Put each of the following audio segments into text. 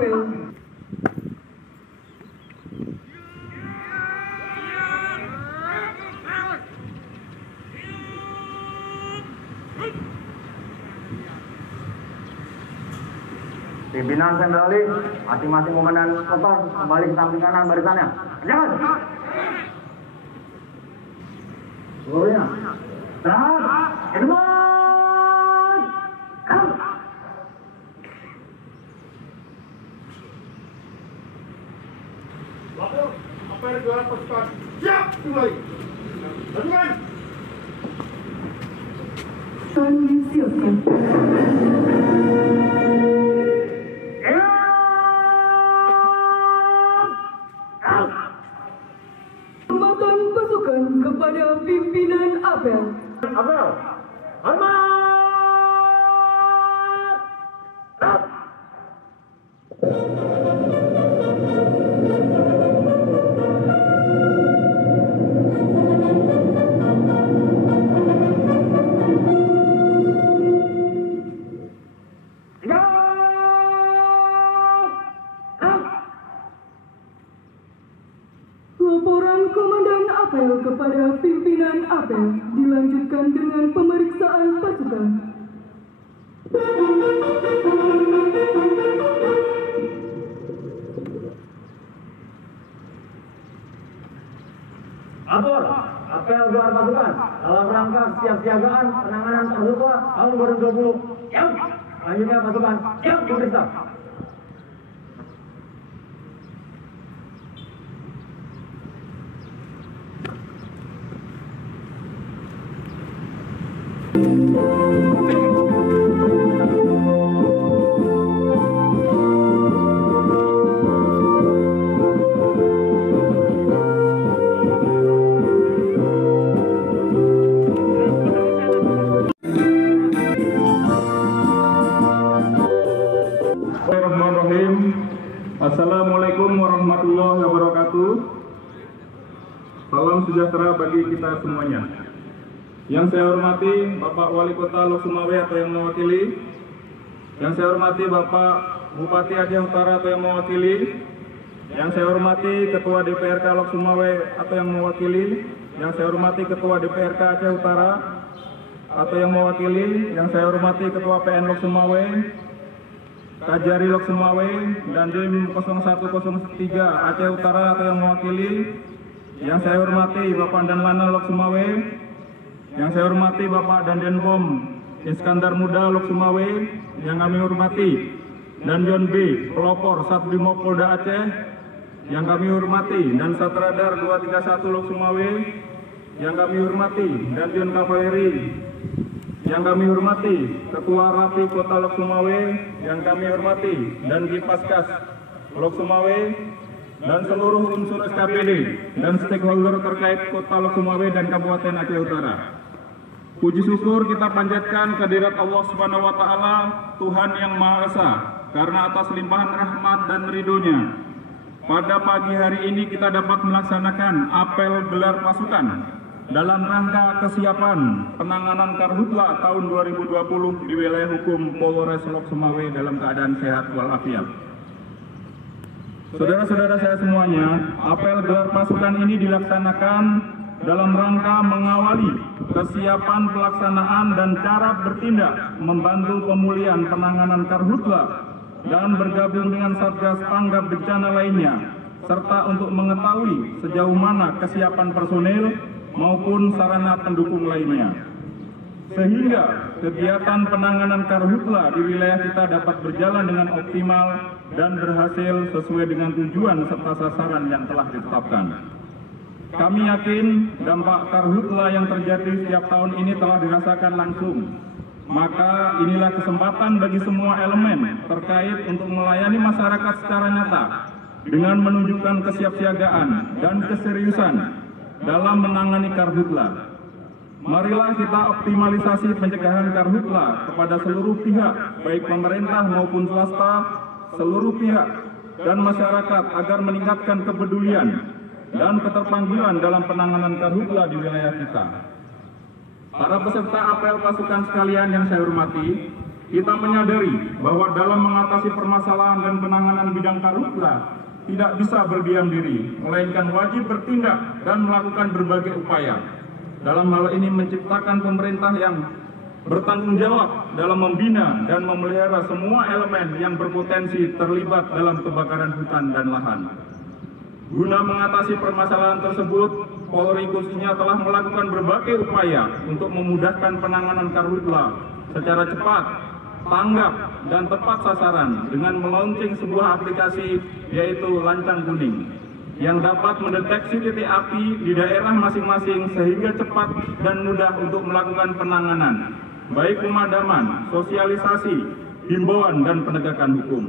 apel. Pimpinan sentrali, masing-masing komandan motor kembali ke samping kanan barisannya. Jalan. Seluruhnya. Istirahat. Edmond. Lapor, apa yang digelar pasukan? Siap, dimulai. Lanjutkan. Disiapkan. Penempatan pasukan kepada pimpinan apel. Apel. Hormat. Laporan Komandan Apel kepada pimpinan apel dilanjutkan dengan pemeriksaan pasukan. Lapor, apel gelar pasukan dalam rangka kesiapsiagaan penanganan karhutla tahun 2020. Siap. Selanjutnya pasukan siap diperiksa. Bismillahirrahmanirrahim. Assalamualaikum warahmatullahi wabarakatuh. Salam sejahtera bagi kita semuanya. Yang saya hormati Bapak Wali Kota Lok Sumawe atau yang mewakili. Yang saya hormati Bapak Bupati Aceh Utara atau yang mewakili. Yang saya hormati Ketua DPRK Lok Sumawe atau yang mewakili. Yang saya hormati Ketua DPRK Aceh Utara atau yang mewakili. Yang saya hormati Ketua PN Lok Sumawe, Kajari Lok Sumawe, dan Dim 0103 Aceh Utara atau yang mewakili. Yang saya hormati Bapak Danlana Lok Sumawe. Yang saya hormati Bapak Dandenpom Iskandar Muda Lok Sumawe. Yang kami hormati Danjon B Pelopor Satbrimob Polda Aceh. Yang kami hormati Dan Satradar 231 Lok Sumawe. Yang kami hormati Danjon Kavaleri. Yang kami hormati Ketua Rapi Kota Lok Sumawe. Yang kami hormati dan Gipaskas Lok Sumawe, dan seluruh unsur SKPD dan stakeholder terkait Kota Lok Sumawe dan Kabupaten Aceh Utara. Puji syukur kita panjatkan kehadirat Allah Subhanahu wa Ta'ala, Tuhan yang Maha Esa, karena atas limpahan rahmat dan ridhonya pada pagi hari ini kita dapat melaksanakan apel gelar pasukan dalam rangka kesiapan penanganan karhutla tahun 2020 di wilayah hukum Polres Lok Sumawe dalam keadaan sehat walafiat. Saudara-saudara saya semuanya, apel gelar pasukan ini dilaksanakan dalam rangka mengawali kesiapan pelaksanaan dan cara bertindak membantu pemulihan penanganan karhutla dan bergabung dengan Satgas Tanggap Bencana lainnya, serta untuk mengetahui sejauh mana kesiapan personil maupun sarana pendukung lainnya, sehingga kegiatan penanganan karhutla di wilayah kita dapat berjalan dengan optimal dan berhasil sesuai dengan tujuan serta sasaran yang telah ditetapkan. Kami yakin dampak karhutla yang terjadi setiap tahun ini telah dirasakan langsung. Maka inilah kesempatan bagi semua elemen terkait untuk melayani masyarakat secara nyata dengan menunjukkan kesiapsiagaan dan keseriusan dalam menangani karhutla. Marilah kita optimalisasi pencegahan karhutla kepada seluruh pihak, baik pemerintah maupun swasta, seluruh pihak dan masyarakat agar meningkatkan kepedulian dan keterpanggilan dalam penanganan karhutla di wilayah kita. Para peserta apel pasukan sekalian yang saya hormati, kita menyadari bahwa dalam mengatasi permasalahan dan penanganan bidang karhutla tidak bisa berdiam diri, melainkan wajib bertindak dan melakukan berbagai upaya. Dalam hal ini menciptakan pemerintah yang bertanggung jawab dalam membina dan memelihara semua elemen yang berpotensi terlibat dalam kebakaran hutan dan lahan. Guna mengatasi permasalahan tersebut, Polri khususnya telah melakukan berbagai upaya untuk memudahkan penanganan karhutla secara cepat, tanggap, dan tepat sasaran dengan melaunching sebuah aplikasi yaitu Lancang Kuning yang dapat mendeteksi titik api di daerah masing-masing sehingga cepat dan mudah untuk melakukan penanganan, baik pemadaman, sosialisasi, himbauan, dan penegakan hukum.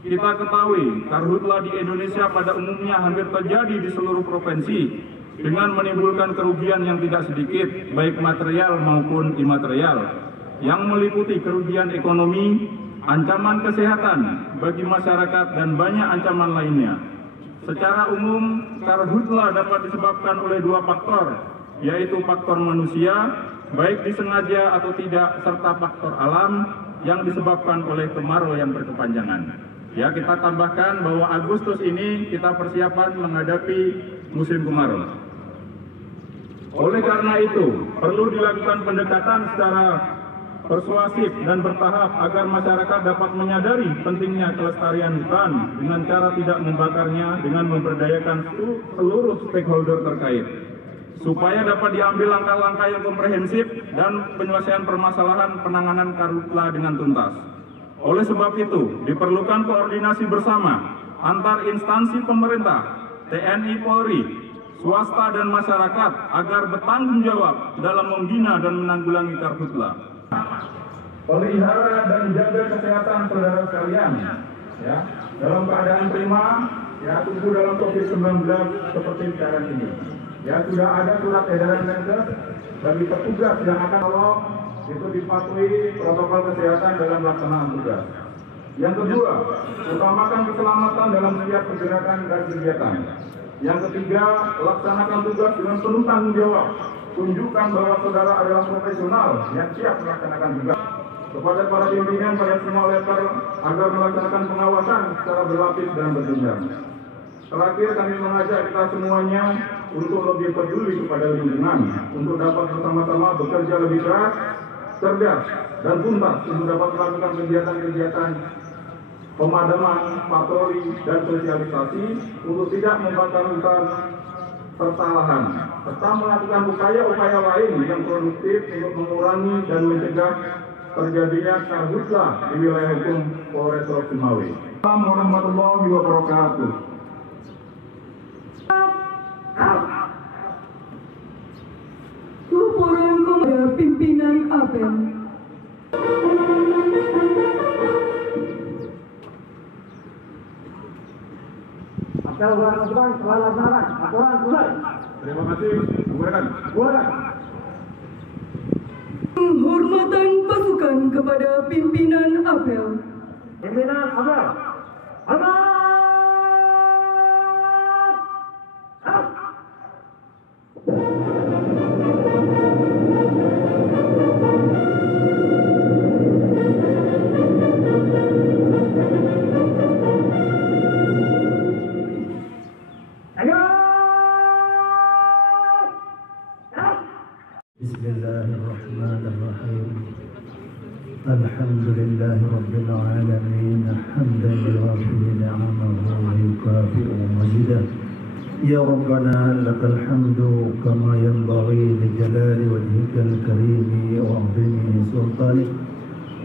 Kita ketahui, karhutla di Indonesia pada umumnya hampir terjadi di seluruh provinsi dengan menimbulkan kerugian yang tidak sedikit, baik material maupun imaterial, yang meliputi kerugian ekonomi, ancaman kesehatan bagi masyarakat, dan banyak ancaman lainnya. Secara umum, karhutla dapat disebabkan oleh dua faktor, yaitu faktor manusia, baik disengaja atau tidak, serta faktor alam yang disebabkan oleh kemarau yang berkepanjangan. Ya, kita tambahkan bahwa Agustus ini kita persiapan menghadapi musim kemarau. Oleh karena itu, perlu dilakukan pendekatan secara persuasif dan bertahap agar masyarakat dapat menyadari pentingnya kelestarian hutan dengan cara tidak membakarnya dengan memberdayakan seluruh stakeholder terkait, supaya dapat diambil langkah-langkah yang komprehensif dan penyelesaian permasalahan penanganan karhutla dengan tuntas. Oleh sebab itu, diperlukan koordinasi bersama antar instansi pemerintah, TNI, Polri, swasta, dan masyarakat agar bertanggung jawab dalam membina dan menanggulangi karhutla. Pelihara dan jaga kesehatan saudara sekalian, ya, dalam keadaan prima, ya, tunggu dalam COVID-19 seperti sekarang ini. Ya, sudah ada surat edaran Menkes bagi petugas yang akan tolong itu dipatuhi protokol kesehatan dalam pelaksanaan tugas. Yang kedua, utamakan keselamatan dalam setiap pergerakan dan kegiatan. Yang ketiga, laksanakan tugas dengan penuh tanggung jawab. Tunjukkan bahwa saudara adalah profesional yang siap melaksanakan tugas. Kepada para pimpinan pada semua level agar melaksanakan pengawasan secara berlapis dan berjenjang. Terakhir, kami mengajak kita semuanya untuk lebih peduli kepada lingkungan, untuk dapat bersama-sama bekerja lebih keras, cerdas, dan tuntas untuk dapat melakukan kegiatan-kegiatan pemadaman, patroli, dan sosialisasi untuk tidak membakar hutan serta lahan, serta melakukan upaya-upaya lain yang produktif untuk mengurangi dan mencegah terjadinya karhutla di wilayah hukum Polres Cimawi. Assalamualaikum warahmatullahi wabarakatuh. Laporan kepada pimpinan apel. Apel gelar pasukan telah dilaksanakan. Laporan selesai. Terima kasih. Bubarkan. Penghormatan pasukan kepada pimpinan apel. Pimpinan apel. Hormat. Bismillahirrahmanirrahim. Alhamdulillahi rabbil alamin, hamdan yuwafi ni'amahu wa yukafi'u mazidah. Ya Rabbana lakal hamdu kama yanbaghi li jalali wajhikal karimi wa 'azimi sultanik.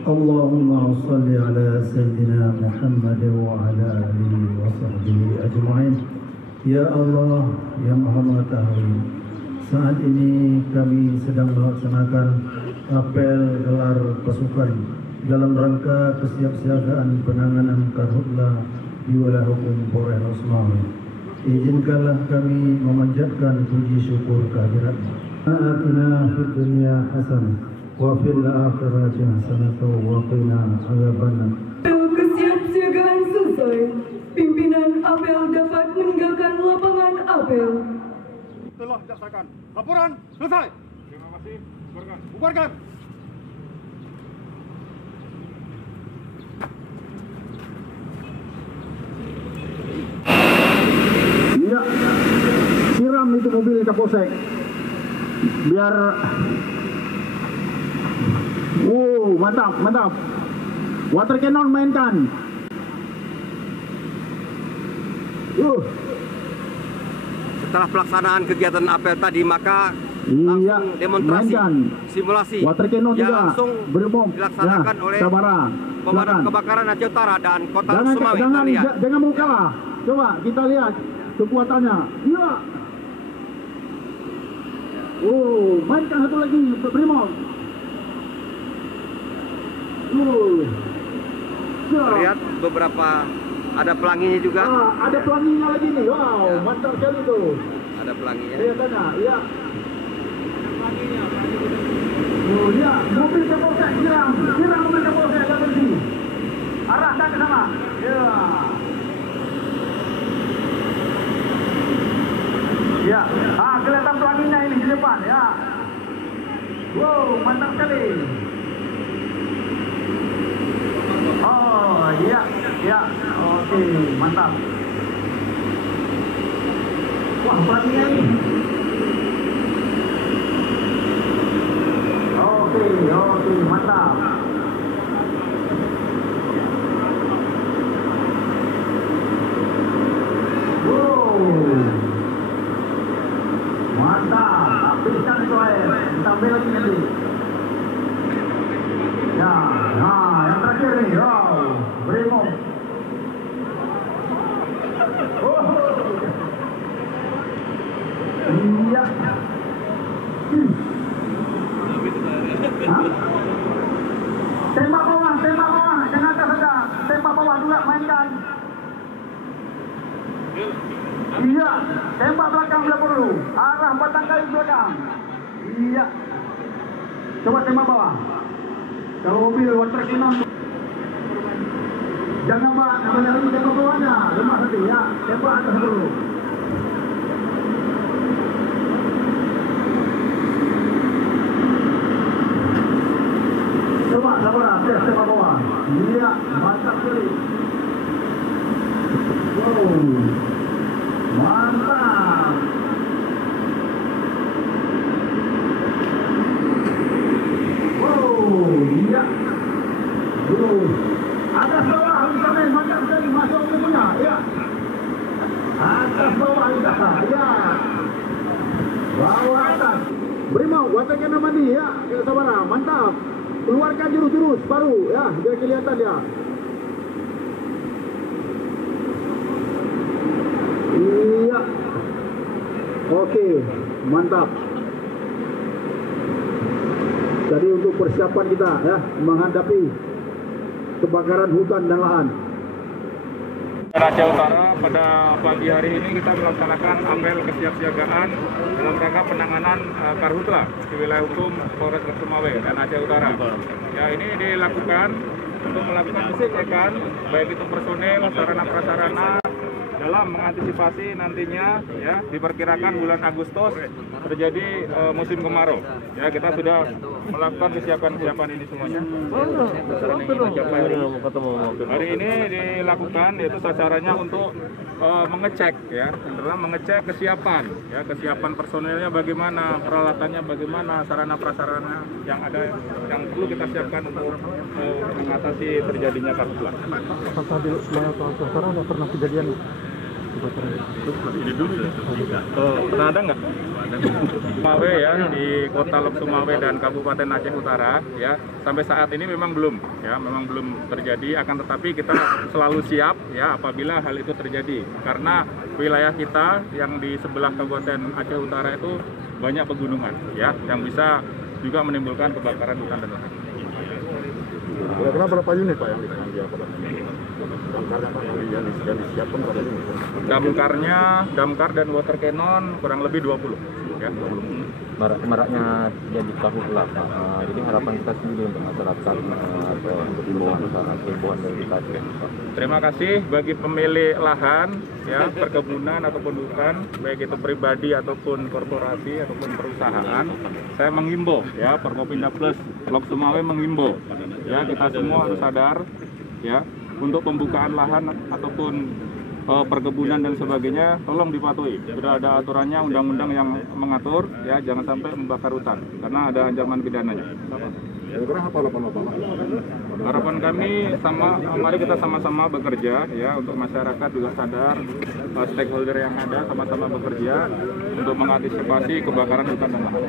Allahumma salli ala sayyidina Muhammad wa ala alihi wa sahbihi ajma'in. Ya Allah yang Maha Mengetahui, saat ini kami sedang melaksanakan apel gelar pasukan dalam rangka kesiapsiagaan penanganan karhutla di wilayah hukum Polres Cimawi. Izinkanlah kami memanjatkan puji syukur kehadirat-Mu. Atina fid dunya hasanah wa fil akhirati hasanah wa qina adzabannar. Kesiapsiagaan selesai. Pimpinan apel dapat meninggalkan lapangan apel. Telah dilaksanakan. Laporan selesai. Terima kasih. Bubarkan. Bubarkan. itu mobil Kapolsek. Biar mantap, mantap. Water cannon mainkan. Setelah pelaksanaan kegiatan apel tadi, maka langsung demonstrasi mainkan. simulasi Water cannon yang juga langsung berbom dilaksanakan oleh Sabara. Pemadam Kebakaran Aceh Utara dan Kota Sumawe. Jangan mau kalah. Coba kita lihat kekuatannya. Iya. Mainkan satu lagi Brimob. Lihat beberapa, ada pelanginya juga. Ada pelanginya lagi nih. Wow, ya. Mantap sekali tuh. Ada pelanginya. Iya sana, iya. Iya, mobil Kapolsek siram mobil Kapolsek agak berhenti. Arahkan ke sana. Iya. Ya, kelihatan pelanginya ini di depan ya. Wow, mantap sekali. Oh, iya, iya. Oke, mantap. Wah, pelanginya ini. Oke, mantap. Mantap, habiskan itu air. Tambah lagi nanti. Ya, yang terakhir nih. Wow, Brimob. Iya. Tembak bawah, jangan atas saja. Tembak bawah juga mainkan. Iya, tembak belakang bila perlu. Arah batang kayu belakang. Iya. Coba tembak bawah. Kalau mobil water cannon. Jangan lagi tembak bawahnya. Lemah nanti ya. Tembak atas dulu. Coba Sabara, tes tembak bawah. Iya, mantap sekali. Wow, mantap. Wow, iya. Atas bawah bisa main, mantap sekali. Masuk ke punya, ya. Atas bawah bisa, ya. Bawah atas. Brimob, water cannon mandi, ya. Sabara, mantap. Keluarkan jurus-jurus baru ya, biar kelihatan ya. Iya. Oke, mantap. Jadi untuk persiapan kita ya menghadapi kebakaran hutan dan lahan. Aceh Utara pada pagi hari ini kita melaksanakan apel kesiapsiagaan dalam rangka penanganan karhutla di wilayah hukum Polres Sumawe dan Aceh Utara. Ya, ini dilakukan untuk melakukan pengecekan baik itu personel, sarana prasarana dalam mengantisipasi nantinya ya diperkirakan bulan Agustus terjadi musim kemarau. Ya, kita sudah melakukan kesiapan ini semuanya. Hari ini dilakukan yaitu sasarannya untuk mengecek ya, mengecek kesiapan ya, kesiapan personelnya bagaimana, peralatannya bagaimana, sarana prasarana yang ada yang perlu kita siapkan untuk mengatasi terjadinya karhutla. Apakah di Sumatera Utara ada pernah kejadian ini dulu ya. Pernah ada nggak? Sumawe ya, di Kota Lok Sumawe dan Kabupaten Aceh Utara ya, sampai saat ini memang belum terjadi, akan tetapi kita selalu siap ya apabila hal itu terjadi, karena wilayah kita yang di sebelah Kabupaten Aceh Utara itu banyak pegunungan ya, yang bisa juga menimbulkan kebakaran hutan dan lahan. Kira-kira berapa unit Pak yang disiapkan? Damkarnya Pak yang disiapkan berapa unit? Damkar dan water cannon kurang lebih 20 ya. Maraknya jadi karhutla Pak. Jadi harapan kita sendiri untuk masyarakat atau untuk himbauan dari kita. Terima kasih bagi pemilik lahan ya, perkebunan ataupun hutan, baik itu pribadi ataupun korporasi ataupun perusahaan. Saya menghimbau ya, Forkopimda Plus Lok Sumawe menghimbau ya, kita semua harus sadar ya, untuk pembukaan lahan ataupun perkebunan dan sebagainya, tolong dipatuhi. Sudah ada aturannya, undang-undang yang mengatur, ya jangan sampai membakar hutan karena ada ancaman pidananya. Harapan kami mari kita sama-sama bekerja ya untuk masyarakat juga sadar, stakeholder yang ada sama-sama bekerja untuk mengantisipasi kebakaran hutan dan lahan.